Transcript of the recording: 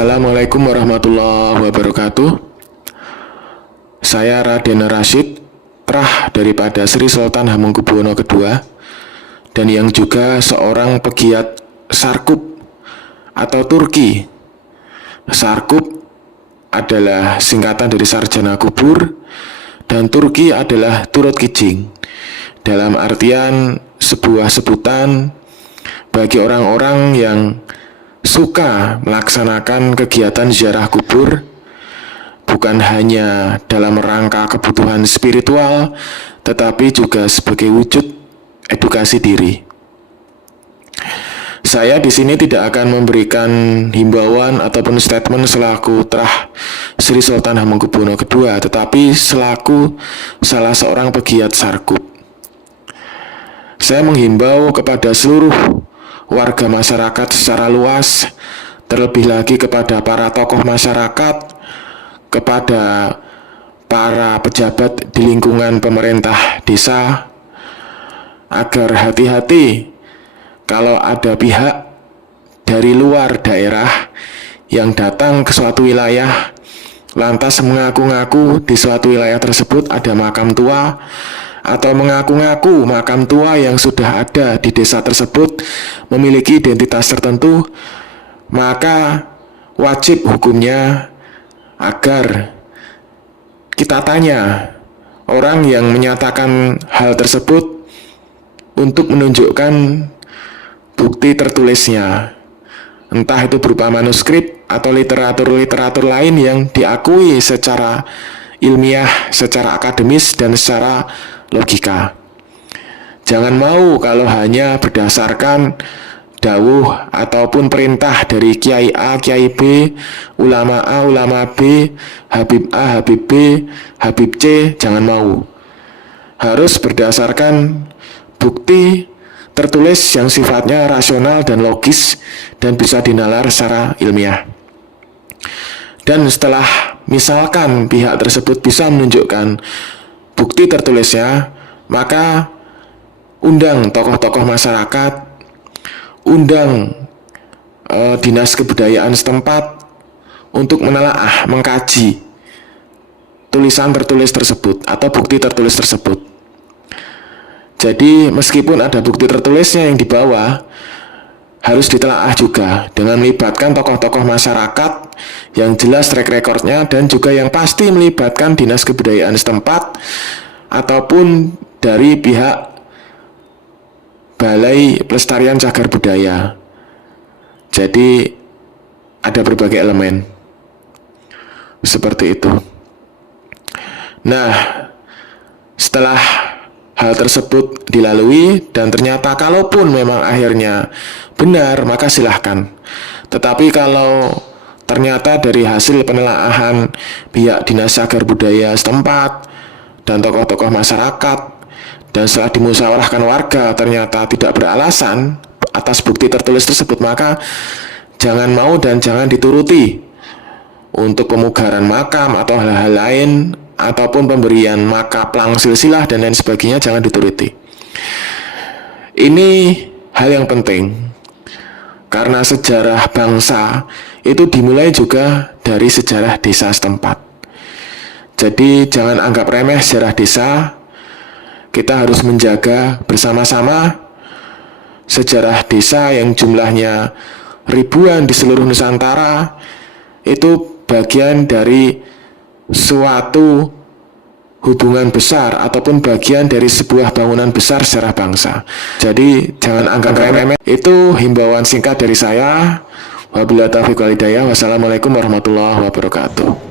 Assalamualaikum warahmatullahi wabarakatuh. Saya Raden Rashid, trah daripada Sri Sultan Hamengkubuwono II, dan yang juga seorang pegiat Sarkup atau Turki. Sarkup adalah singkatan dari Sarjana Kubur, dan Turki adalah Turut Kijing, dalam artian sebuah sebutan bagi orang-orang yang suka melaksanakan kegiatan ziarah kubur, bukan hanya dalam rangka kebutuhan spiritual, tetapi juga sebagai wujud edukasi diri. Saya di sini tidak akan memberikan himbauan ataupun statement selaku trah Sri Sultan Hamengkubuwono II, tetapi selaku salah seorang pegiat Sarkup. Saya menghimbau kepada seluruh warga masyarakat secara luas, terlebih lagi kepada para tokoh masyarakat, kepada para pejabat di lingkungan pemerintah desa, agar hati-hati kalau ada pihak dari luar daerah yang datang ke suatu wilayah, lantas mengaku-ngaku di suatu wilayah tersebut ada makam tua, atau mengaku-ngaku makam tua yang sudah ada di desa tersebut memiliki identitas tertentu, maka wajib hukumnya agar kita tanya orang yang menyatakan hal tersebut untuk menunjukkan bukti tertulisnya, entah itu berupa manuskrip atau literatur-literatur lain yang diakui secara ilmiah, secara akademis, dan secara logika. Jangan mau kalau hanya berdasarkan dawuh ataupun perintah dari Kiai A, Kiai B, ulama A, ulama B, Habib A, Habib B, Habib C, jangan mau. Harus berdasarkan bukti tertulis yang sifatnya rasional dan logis dan bisa dinalar secara ilmiah. Dan setelah misalkan pihak tersebut bisa menunjukkan bukti tertulisnya, maka undang tokoh-tokoh masyarakat, undang dinas kebudayaan setempat untuk menelaah, mengkaji tulisan tertulis tersebut atau bukti tertulis tersebut. Jadi meskipun ada bukti tertulisnya yang dibawa, harus ditelaah juga dengan melibatkan tokoh-tokoh masyarakat yang jelas track recordnya, dan juga yang pasti melibatkan dinas kebudayaan setempat ataupun dari pihak Balai Pelestarian Cagar Budaya. Jadi ada berbagai elemen seperti itu. Nah, setelah hal tersebut dilalui dan ternyata kalaupun memang akhirnya benar, maka silahkan. Tetapi kalau ternyata dari hasil penelaahan pihak dinas cagar budaya setempat dan tokoh-tokoh masyarakat, dan setelah dimusyawarahkan warga ternyata tidak beralasan atas bukti tertulis tersebut, maka jangan mau dan jangan dituruti untuk pemugaran makam atau hal-hal lain, ataupun pemberian makam plang silsilah dan lain sebagainya, jangan dituruti. Ini hal yang penting, karena sejarah bangsa itu dimulai juga dari sejarah desa setempat. Jadi jangan anggap remeh sejarah desa. Kita harus menjaga bersama-sama sejarah desa yang jumlahnya ribuan di seluruh Nusantara. Itu bagian dari suatu hubungan besar ataupun bagian dari sebuah bangunan besar secara bangsa. Jadi jangan anggap remeh. Itu himbauan singkat dari saya. Wabillahi taufiq wal hidayah. Wassalamualaikum warahmatullahi wabarakatuh.